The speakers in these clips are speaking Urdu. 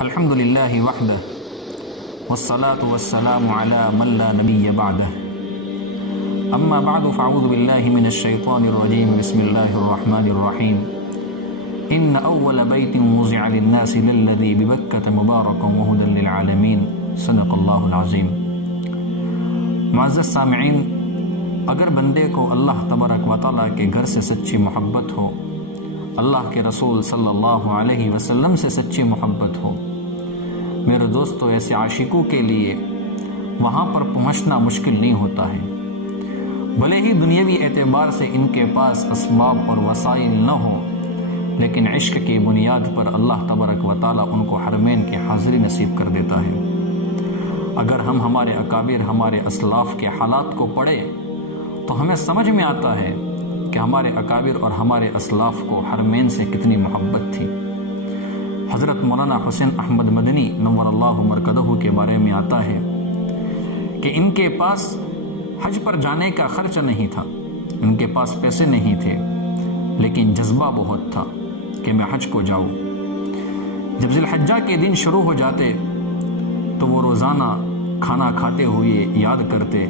الحمد للہ وحدہ والصلاة والسلام علی من لا نبی بعدہ اما بعد فاعوذ باللہ من الشیطان الرجیم بسم اللہ الرحمن الرحیم ان اول بیت وضع للناس للذی ببکۃ مبارکا وہدی للعالمین صدق اللہ العظیم۔ معزز سامعین، اگر بندے کو اللہ تبارک و تعالیٰ کے گھر سے سچی محبت ہو، اللہ کے رسول صلی اللہ علیہ وسلم سے سچی محبت ہو، میرے دوستو ایسے عاشقوں کے لیے وہاں پر پہنچنا مشکل نہیں ہوتا ہے۔ بھلے ہی دنیاوی اعتبار سے ان کے پاس اسباب اور وسائل نہ ہو، لیکن عشق کی بنیاد پر اللہ تبارک و تعالیٰ ان کو حرمین کی حاضری نصیب کر دیتا ہے۔ اگر ہم ہمارے اکابر، ہمارے اسلاف کے حالات کو پڑھیں تو ہمیں سمجھ میں آتا ہے کہ ہمارے اکابر اور ہمارے اسلاف کو حرمین سے کتنی محبت تھی۔ حضرت مولانا حسین احمد مدنی نور اللہ مرکزہ کے بارے میں آتا ہے کہ ان کے پاس حج پر جانے کا خرچ نہیں تھا، ان کے پاس پیسے نہیں تھے، لیکن جذبہ بہت تھا کہ میں حج کو جاؤں۔ جب ذی الحجہ کے دن شروع ہو جاتے تو وہ روزانہ کھانا کھاتے ہوئے یاد کرتے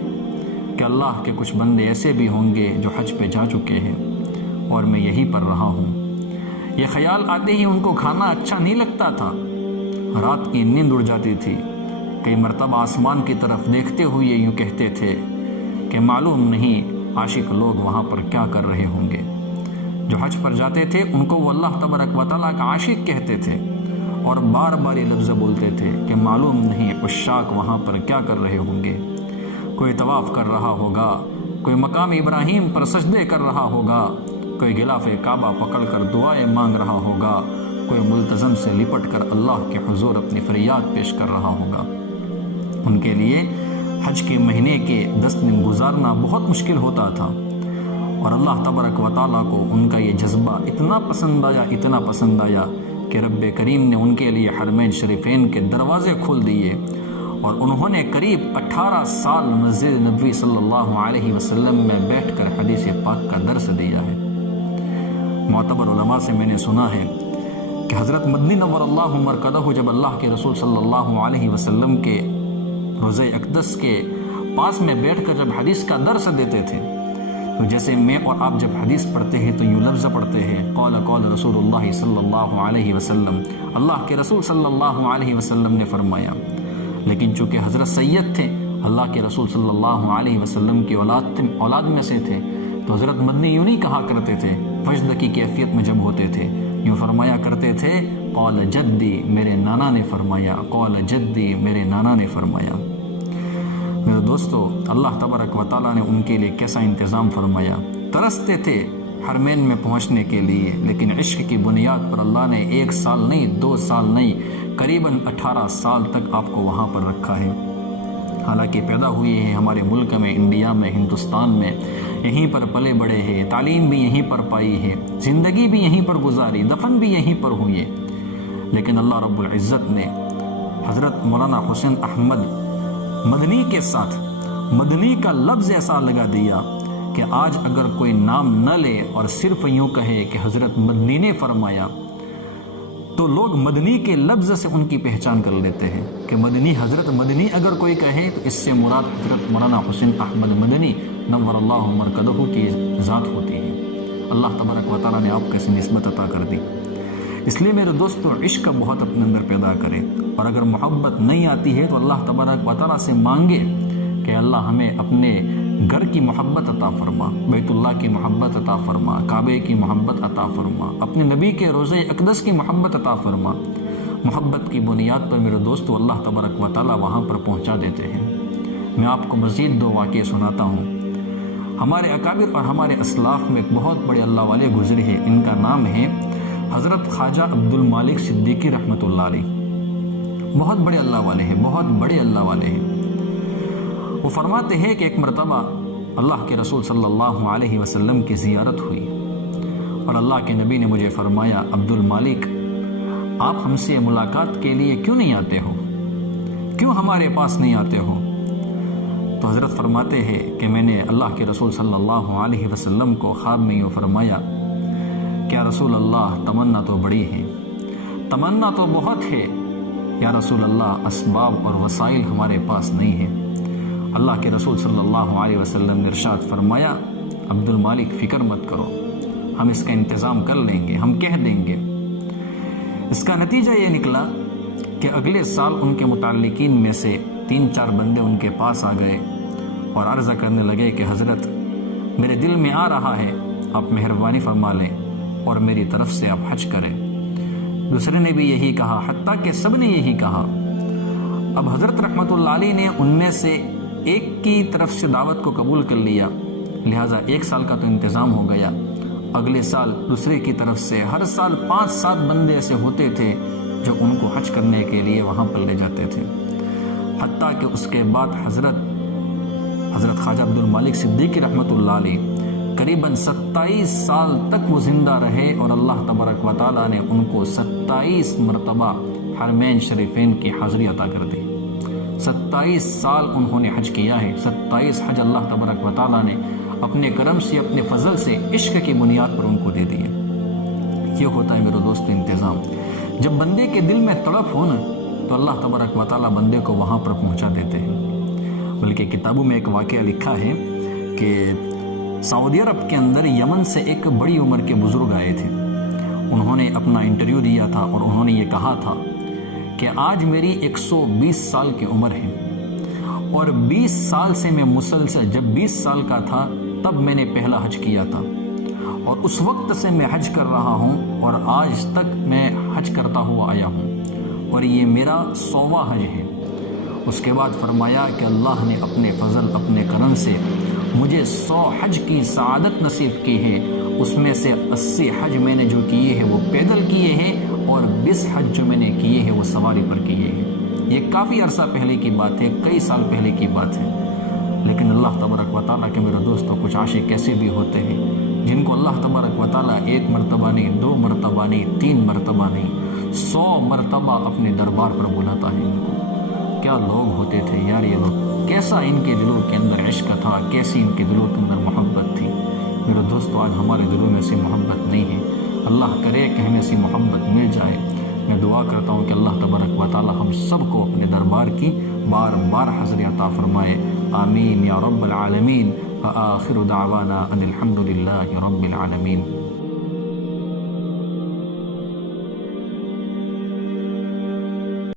کہ اللہ کے کچھ بندے ایسے بھی ہوں گے جو حج پہ جا چکے ہیں اور میں یہیں پر رہا ہوں۔ یہ خیال آتے ہی ان کو کھانا اچھا نہیں لگتا تھا، رات کی نیند اڑ جاتی تھی۔ کئی مرتبہ آسمان کی طرف دیکھتے ہوئے یوں کہتے تھے کہ معلوم نہیں عاشق لوگ وہاں پر کیا کر رہے ہوں گے۔ جو حج پر جاتے تھے ان کو وہ اللہ تبارک و تعالیٰ کا عاشق کہتے تھے اور بار بار یہ لفظ بولتے تھے کہ معلوم نہیں عشاق وہاں پر کیا کر رہے ہوں گے۔ کوئی طواف کر رہا ہوگا، کوئی مقام ابراہیم پر سجدے کر رہا ہوگا، کوئی غلاف کعبہ پکڑ کر دعائیں مانگ رہا ہوگا، کوئی ملتزم سے لپٹ کر اللہ کے حضور اپنی فریاد پیش کر رہا ہوگا۔ ان کے لیے حج کے مہینے کے 10 دن گزارنا بہت مشکل ہوتا تھا، اور اللہ تبارک و تعالیٰ کو ان کا یہ جذبہ اتنا پسند آیا کہ رب کریم نے ان کے لیے حرمین شریفین کے دروازے کھول دیے، اور انہوں نے قریب 18 سال مسجد نبوی صلی اللہ علیہ وسلم میں بیٹھ کر حدیث پاک کا درس دیا ہے۔ معتبر علماء سے میں نے سنا ہے کہ حضرت مدنی نور اللہ مرکزہ جب اللہ کے رسول صلی اللہ علیہ وسلم کے روضہ اقدس کے پاس میں بیٹھ کر جب حدیث کا درس دیتے تھے تو جیسے میں اور آپ جب حدیث پڑھتے ہیں تو یوں لفظ پڑھتے ہیں قال رسول اللہ صلی اللہ علیہ وسلم، اللہ کے رسول صلی اللہ علیہ وسلم نے فرمایا۔ لیکن چونکہ حضرت سید تھے، اللہ کے رسول صلی اللہ علیہ وسلم کی اولاد میں سے تھے، تو حضرت مدنی یوں نہیں کہا کرتے تھے، وجد کی کیفیت میں جب ہوتے تھے یوں فرمایا کرتے تھے قال جدی، میرے نانا نے فرمایا، قال جدی، میرے نانا نے فرمایا۔ میرے دوستو، اللہ تبارک و تعالیٰ نے ان کے لیے کیسا انتظام فرمایا۔ ترستے تھے حرمین میں پہنچنے کے لیے، لیکن عشق کی بنیاد پر اللہ نے 1 سال نہیں، 2 سال نہیں، قریباً 18 سال تک آپ کو وہاں پر رکھا ہے۔ حالانکہ پیدا ہوئے ہیں ہمارے ملک میں، انڈیا میں، ہندوستان میں، یہیں پر پلے بڑے ہیں، تعلیم بھی یہیں پر پائی ہے، زندگی بھی یہیں پر گزاری، دفن بھی یہیں پر ہوئے، لیکن اللہ رب العزت نے حضرت مولانا حسین احمد مدنی کے ساتھ مدنی کا لفظ ایسا لگا دیا کہ آج اگر کوئی نام نہ لے اور صرف یوں کہے کہ حضرت مدنی نے فرمایا تو لوگ مدنی کے لفظ سے ان کی پہچان کر لیتے ہیں کہ مدنی، حضرت مدنی اگر کوئی کہے تو اس سے مراد حضرت مولانا حسین احمد مدنی نور اللہ مرکزہ کی ذات ہوتی ہے۔ اللہ تبارک و تعالیٰ نے آپ کو ایسی نسبت عطا کر دی۔ اس لیے میرے دوستو، عشق بہت اپنے اندر پیدا کرے، اور اگر محبت نہیں آتی ہے تو اللہ تبارک و تعالیٰ سے مانگے کہ اللہ ہمیں اپنے گھر کی محبت عطا فرما، بیت اللہ کی محبت عطا فرما، کعبے کی محبت عطا فرما، اپنے نبی کے روضہ اقدس کی محبت عطا فرما۔ محبت کی بنیاد پر میرے دوستو اللہ تبارک و تعالیٰ وہاں پر پہنچا دیتے ہیں۔ میں آپ کو مزید 2 واقعے سناتا ہوں۔ ہمارے اکابر اور ہمارے اسلاف میں ایک بہت بڑے اللہ والے گزرے ہیں، ان کا نام ہے حضرت خواجہ عبد المالک صدیقی رحمۃ اللہ علیہ۔ بہت بڑے اللہ والے ہیں، بہت بڑے اللہ والے ہیں۔ وہ فرماتے ہیں کہ ایک مرتبہ اللہ کے رسول صلی اللہ علیہ وسلم کی زیارت ہوئی، اور اللہ کے نبی نے مجھے فرمایا، عبد المالک، آپ ہم سے ملاقات کے لیے کیوں نہیں آتے ہو؟ کیوں ہمارے پاس نہیں آتے ہو؟ تو حضرت فرماتے ہیں کہ میں نے اللہ کے رسول صلی اللہ علیہ وسلم کو خواب میں یوں فرمایا، کیا رسول اللہ، تمنا تو بڑی ہے، تمنا تو بہت ہے، یا رسول اللہ اسباب اور وسائل ہمارے پاس نہیں ہیں۔ اللہ کے رسول صلی اللہ علیہ وسلم نے ارشاد فرمایا عبد المالک فکر مت کرو، ہم اس کا انتظام کر لیں گے، ہم کہہ دیں گے۔ اس کا نتیجہ یہ نکلا کہ اگلے سال ان کے متعلقین میں سے 3-4 بندے ان کے پاس آ گئے اور عرض کرنے لگے کہ حضرت میرے دل میں آ رہا ہے، آپ مہربانی فرما لیں اور میری طرف سے آپ حج کریں۔ دوسرے نے بھی یہی کہا، حتیٰ کہ سب نے یہی کہا۔ اب حضرت رحمت اللہ علیہ نے ان میں سے ایک کی طرف سے دعوت کو قبول کر لیا، لہٰذا 1 سال کا تو انتظام ہو گیا۔ اگلے سال دوسرے کی طرف سے ہر سال 5-7 بندے ایسے ہوتے تھے جو ان کو حج کرنے کے لیے وہاں پر لے جاتے تھے، حتیٰ کہ اس کے بعد حضرت خواجہ عبد المالک صدیقی رحمۃ اللہ علیہ قریباً 27 سال تک وہ زندہ رہے اور اللہ تبارک و تعالیٰ نے ان کو 27 مرتبہ حرمین شریفین کی حاضری عطا کر دی۔ 27 سال انہوں نے حج کیا ہے۔ 27 حج اللہ تبارک و تعالیٰ نے اپنے کرم سے، اپنے فضل سے، عشق کی بنیاد پر ان کو دے دیے۔ یہ ہوتا ہے میرے دوست انتظام۔ جب بندے کے دل میں تڑپ ہو نا تو اللہ تبارک و تعالیٰ بندے کو وہاں پر پہنچا دیتے ہیں۔ بلکہ کتابوں میں ایک واقعہ لکھا ہے کہ سعودی عرب کے اندر یمن سے ایک بڑی عمر کے بزرگ آئے تھے۔ انہوں نے اپنا انٹرویو دیا تھا اور انہوں نے یہ کہا تھا کہ آج میری 120 سال کی عمر ہے اور 20 سال سے میں مسلسل، جب 20 سال کا تھا تب میں نے پہلا حج کیا تھا اور اس وقت سے میں حج کر رہا ہوں اور آج تک میں حج کرتا ہوا آیا ہوں اور یہ میرا 100واں حج ہے۔ اس کے بعد فرمایا کہ اللہ نے اپنے فضل، اپنے کرم سے مجھے 100 حج کی سعادت نصیب کی ہے۔ اس میں سے 80 حج میں نے جو کیے ہیں وہ پیدل کیے ہیں اور 20 حج جو میں نے کیے ہیں وہ سواری پر کیے ہیں۔ یہ کافی عرصہ پہلے کی بات ہے، کئی سال پہلے کی بات ہے، لیکن اللہ تبارک و تعالیٰ کے میرے دوستوں کچھ عاشق ایسے بھی ہوتے ہیں جن کو اللہ تبارک و تعالیٰ 1 مرتبہ نہیں، 2 مرتبہ نہیں، 3 مرتبہ نہیں، 100 مرتبہ اپنے دربار پر بلاتا ہے۔ ان کو کیا لوگ ہوتے تھے یار یہ لوگ، کیسا ان کے دلوں کے اندر عشق تھا، کیسی ان کے دلوں کے اندر محبت تھی۔ میرے دوستو آج ہمارے دلوں میں ایسی محبت نہیں ہے، اللہ کرے کہ ہمیں ایسی محبت مل جائے۔ میں دعا کرتا ہوں کہ اللہ تبارک و تعالی ہم سب کو اپنے دربار کی بار بار حاضری عطا فرمائے، آمین یا رب العالمین۔ وآخر دعوانا ان الحمد للہ رب العالمین۔